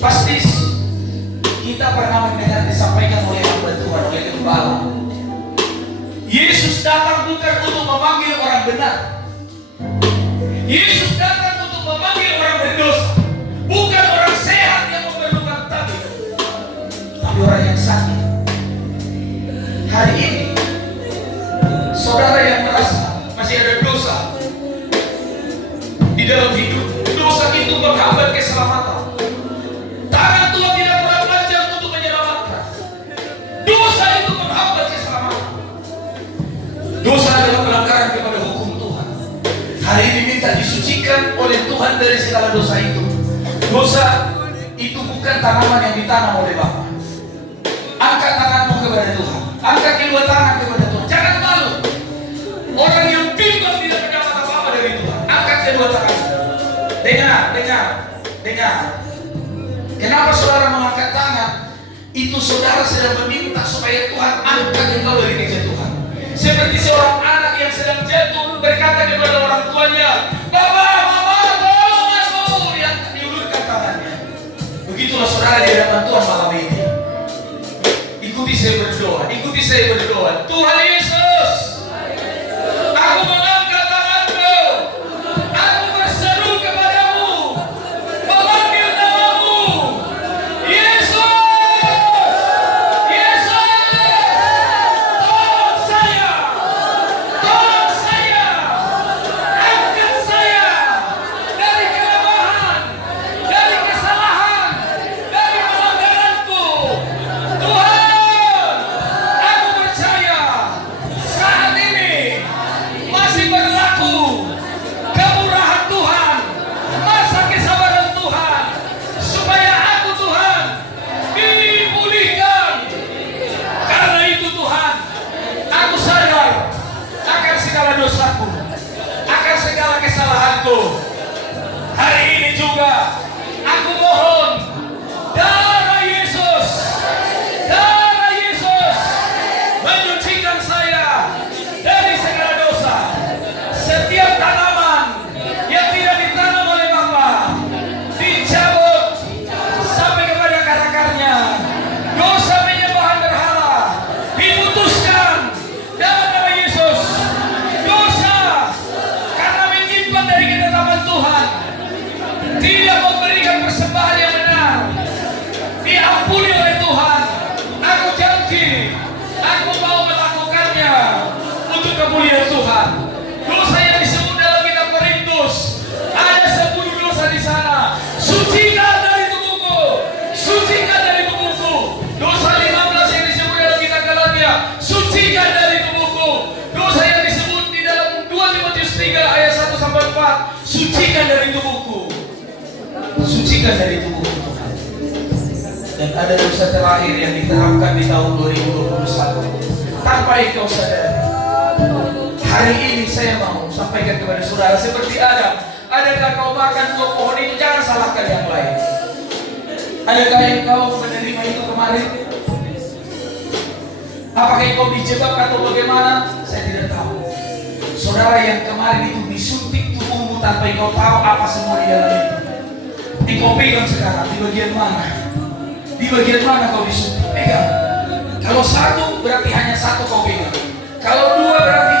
Pasti kita pernah mendengar disampaikan oleh hamba Tuhan, oleh gembala. Yesus datang bukan untuk memanggil orang benar. Yesus datang untuk memanggil orang berdosa. Bukan orang sehat yang memerlukan tabib, tapi orang yang sakit. Hari ini, saudara yang merasa masih ada dosa di dalam hidup, dosa itu menghambat keselamatan. Tangan Tuhan tidak pernah panjang untuk menyelamatkan. Dosa itu menghambat keselamatan. Dosa adalah pelanggaran kepada hukum Tuhan. Hari ini minta disucikan oleh Tuhan dari segala dosa itu. Dosa itu bukan tanaman yang ditanam oleh Bapa. Angkat tanganmu kepada Tuhan. Angkat kedua tangan kepada Tuhan. Jangan malu. Orang yang bimbang tidak mendapat apa-apa dari Tuhan. Angkat kedua tangan. Dengar. Kenapa saudara mengangkat tangan? Itu saudara sedang meminta supaya Tuhan angkat engkau dari kejatuhan. Seperti seorang anak yang sedang jatuh berkata kepada orang tuanya, "Bapa, Mama, tolong aku." Yang diulurkan tangannya. Begitulah saudara di hadapan Tuhan malam ini. Ikuti saya berdoa. Tuhan Yesus, aku mengangkat tanganku. Aku berseru kepadamu, memanggil namamu. Yesus, tolong saya. Angkat saya dari kelemahan, dari kesalahan, dari pelanggaranku. Tuhan, aku percaya saat ini masih berlaku kemurahan Tuhan, masa kesabaran Tuhan, supaya aku Tuhan dipulihkan. Karena itu Tuhan, aku sadar akan segala dosaku, akan segala kesalahanku. Hari ini juga aku mohon darah Yesus menyucikan saya dari segala dosa. Setiap tanaman yang tidak ditanam oleh Bapa dicabut sampai kepada akar-akarnya. Dosa penyembahan berhala diputuskan dalam nama Yesus. Dosa karena menyimpan dari ketetapan Tuhan, tidak memberikan persembahan yang benar, diampuni oleh Tuhan. Aku janji, aku mau melakukannya untuk kemuliaan Tuhan. Dosa yang disebut dalam kitab Korintus, ada 10 dosa di sana. Sucikan dari tubuhku. Dosa 15 yang disebut dalam kitab Galatia, sucikan dari tubuhku. Dosa yang disebut di dalam 2 Timotius 3 ayat 1 sampai 4, sucikan dari tubuhku. Tuhan. Dan ada dosa terakhir yang diterapkan di tahun 2021 tanpa engkau sadari. Hari ini saya mau sampaikan kepada saudara seperti Adam. Adakah kau makan buah pohon itu? Jangan salahkan yang lain. Adakah engkau menerima itu kemarin? Apakah engkau dijebak atau bagaimana? Saya tidak tahu. Saudara yang kemarin itu disuntik tubuhmu tanpa engkau tahu apa semua di dalam itu. Engkau pegang sekarang di bagian mana? Di bagian mana kau disuntik? Pegang. Kalau satu berarti hanya satu kau pegang. Kalau dua berarti